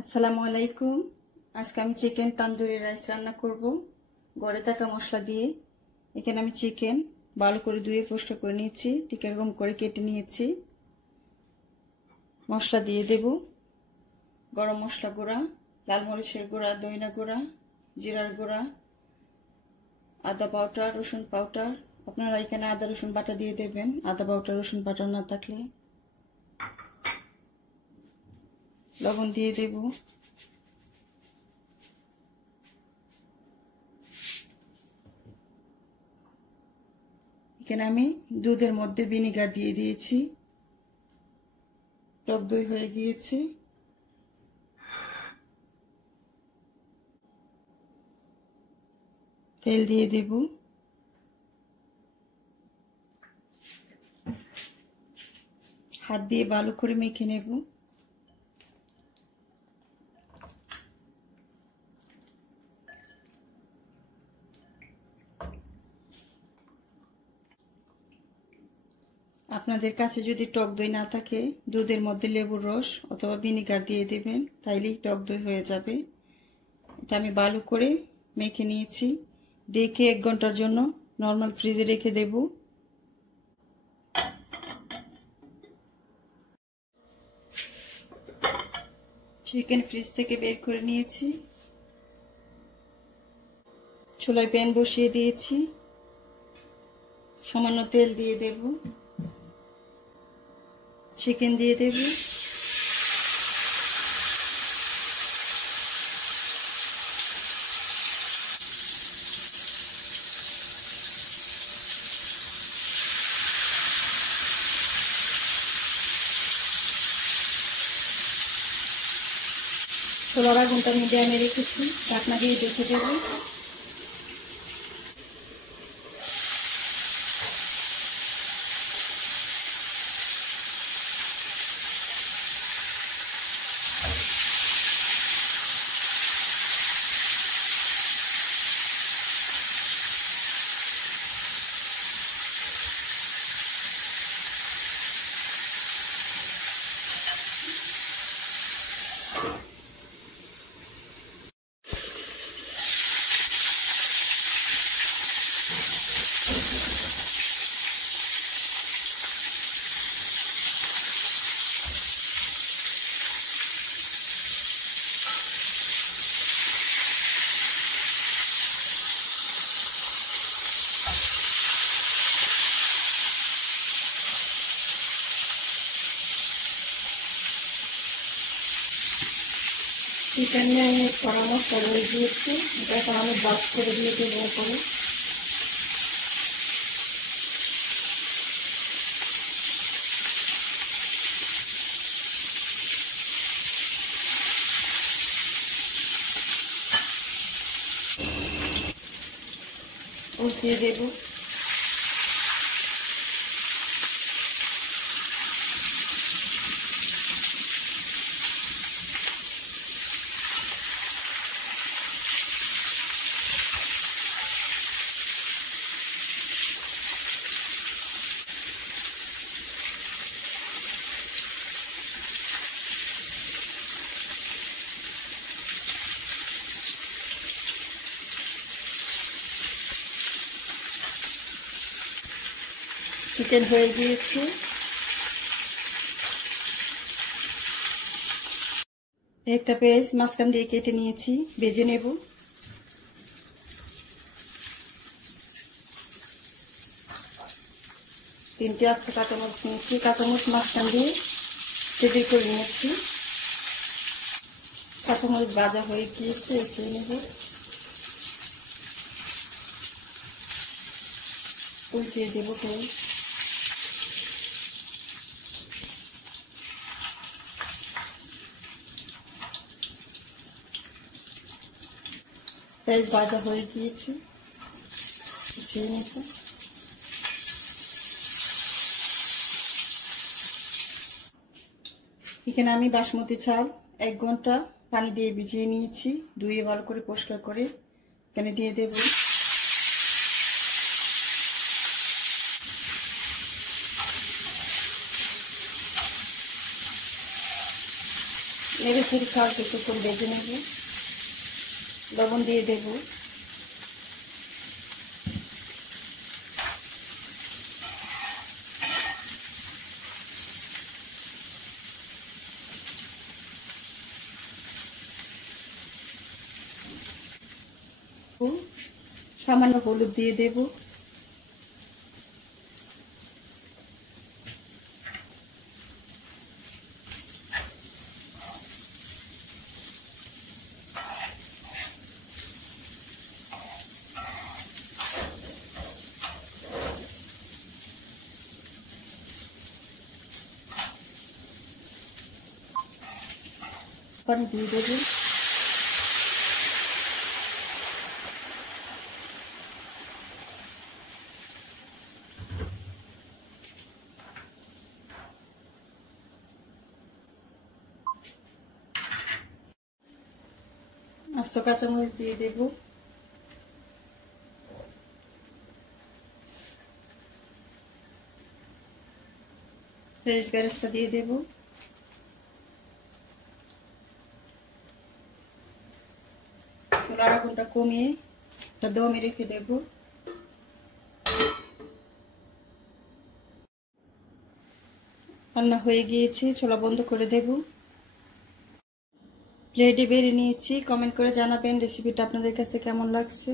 আসসালামু আলাইকুম। আজকে আমি চিকেন তান্দুরি রাইস রান্না করব ঘরে থাকা মশলা দিয়ে। এখানে আমি চিকেন ভালো করে ধুয়ে পরিষ্কার করে নিয়েছি, ঠিক এরকম করে কেটে নিয়েছি। মশলা দিয়ে দেব গরম মশলা গুঁড়া, লাল মরিচের গুঁড়া, ধনিয়া গুঁড়া, জিরার গুঁড়া, আদা পাউডার, রসুন পাউডার। আপনারা এখানে আদা রসুন বাটা দিয়ে দেবেন, আদা পাউডার রসুন বাটা না থাকলে। লবণ দিয়ে দেব। এখানে আমি দুধের মধ্যে ভিনেগার দিয়ে দিয়েছি, টক দই হয়ে গিয়েছে। তেল দিয়ে দেব। হাত দিয়ে ভালো করে মেখে নেব। আপনাদের কাছে যদি টক দই না থাকে, দুধের মধ্যে লেবুর রস অথবা ভিনেগার দিয়ে দেবেন, তাইলেই টক দই হয়ে যাবে। এটা আমি ভালো করে মেখে নিয়েছি। ডেকে 1 ঘন্টার জন্য নর্মাল ফ্রিজে রেখে দেব। চিকেন ফ্রিজ থেকে বের করে নিয়েছি। চুলায় প্যান বসিয়ে দিয়েছি, সামান্য তেল দিয়ে দেব। চিকেন দিয়ে দেব। চুলার আগুনটা মিডিয়ামে রেখেছি, ঢাকনা দিয়ে ঢেকে দেব। চিকেন নিয়ে কড়ানো করে দিয়েছি, এটা আমি বাস করে দিয়ে দেবো করে। উল্টিয়ে দেব। চিকেন হয়ে গিয়েছে। একটা পেঁয়াজ মাঝখান দিয়ে কেটে নিয়েছি, ভেজে নেব। তিনটে আস্ত কাঁচামরিচ নিয়েছি, কাঁচামরিচ মাঝখান দিয়ে কেটে করে নিয়েছি। কাঁচামরিচ ভাজা হয়ে গিয়েছে, উঠিয়ে নেব। উল্টিয়ে দেবো পেঁয়াজ। পেঁয়াজ ভাজা হয়ে গিয়েছে, উঠিয়ে নেব। এখানে আমি বাসমতি চাল 1 ঘন্টা পানি দিয়ে ভিজিয়ে নিয়েছি, ধুয়ে ভালো করে পরিষ্কার করে এখানে দিয়ে দেব। নেড়ে ছেড়ে খাওয়ার কিছুক্ষণ ভেজে নেব। লবণ দিয়ে দেব। সামান্য হলুদ দিয়ে দেব। পানি দিয়ে দেব। আস্ত কাঁচামরিচ দিয়ে দেব। ফ্রেশ বেরেস্তা দিয়ে দেব। চুলার আগুনটা কমিয়ে একটা দমে রেখে দেব। রান্না হয়ে গিয়েছে, চুলা বন্ধ করে দেব। প্লেটে বেড়ে নিয়েছি। কমেন্ট করে জানাবেন রেসিপিটা আপনাদের কাছে কেমন লাগছে।